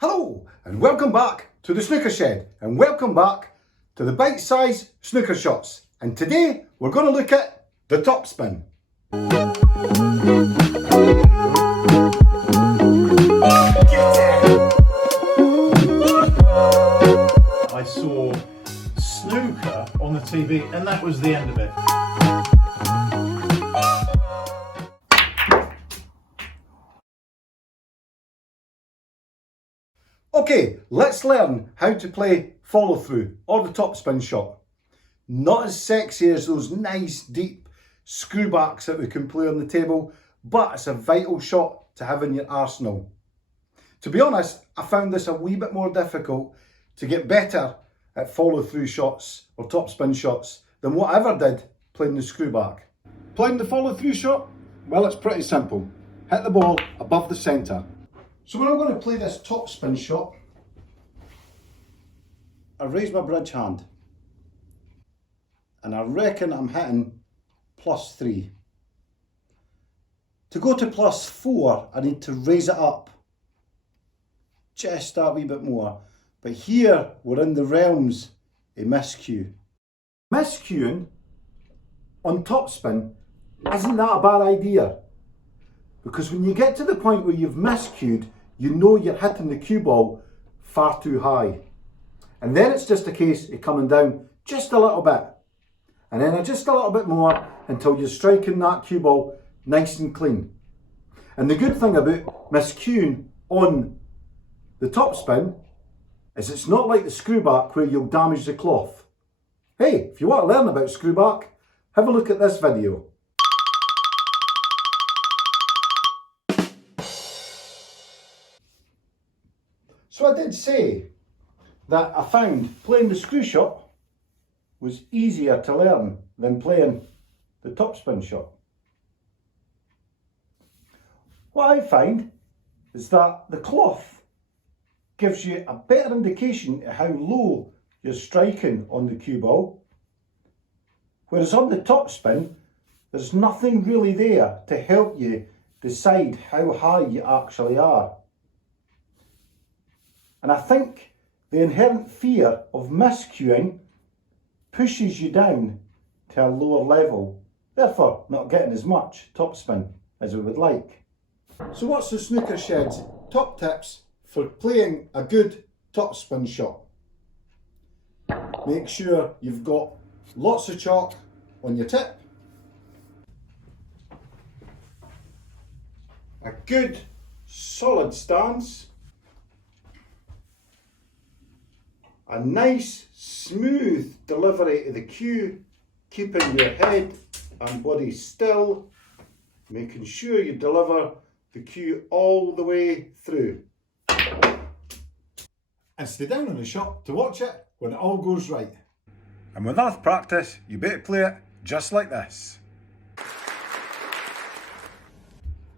Hello and welcome back to the Snooker Shed and welcome back to the bite-sized snooker shots. And today we're going to look at the Topspin. I saw Snooker on the TV and that was the end of it. Okay, let's learn how to play follow through or the topspin shot. Not as sexy as those nice deep screwbacks that we can play on the table, but it's a vital shot to have in your arsenal. To be honest, I found this a wee bit more difficult to get better at follow through shots or topspin shots than what I ever did playing the screwback. Playing the follow through shot? Well, it's pretty simple. Hit the ball above the centre. So when I'm going to play this topspin shot, I raise my bridge hand and I reckon I'm hitting +3. To go to +4, I need to raise it up just that wee bit more. But here we're in the realms of miscue. Miscuing on topspin isn't that a bad idea, because when you get to the point where you've miscued, you know you're hitting the cue ball far too high. And then it's just a case of coming down just a little bit. And then just a little bit more until you're striking that cue ball nice and clean. And the good thing about miscuing on the topspin is it's not like the screwback where you'll damage the cloth. Hey, if you want to learn about screwback, have a look at this video. So I did say that I found playing the screw shot was easier to learn than playing the topspin shot. What I find is that the cloth gives you a better indication of how low you're striking on the cue ball, whereas on the topspin there's nothing really there to help you decide how high you actually are. And I think the inherent fear of miscuing pushes you down to a lower level, therefore not getting as much topspin as we would like. So what's the Snooker Shed's top tips for playing a good topspin shot? Make sure you've got lots of chalk on your tip, a good solid stance, a nice smooth delivery of the cue, keeping your head and body still, making sure you deliver the cue all the way through. And stay down on the shot to watch it when it all goes right. And with enough practice, you better play it just like this.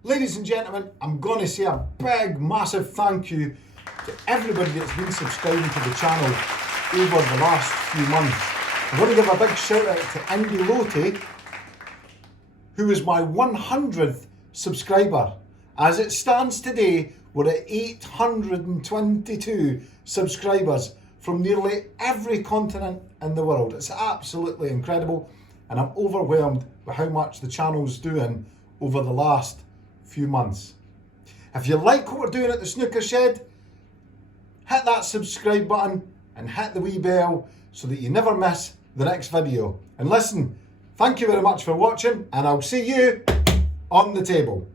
Ladies and gentlemen, I'm going to say a big, massive thank you to everybody that's been subscribing to the channel over the last few months. I want to give a big shout out to Indy Lote, who is my 100th subscriber. As it stands today, we're at 822 subscribers from nearly every continent in the world. It's absolutely incredible, and I'm overwhelmed by how much the channel's doing over the last few months. If you like what we're doing at the Snooker Shed, hit that subscribe button and hit the wee bell so that you never miss the next video. And listen, thank you very much for watching, and I'll see you on the table.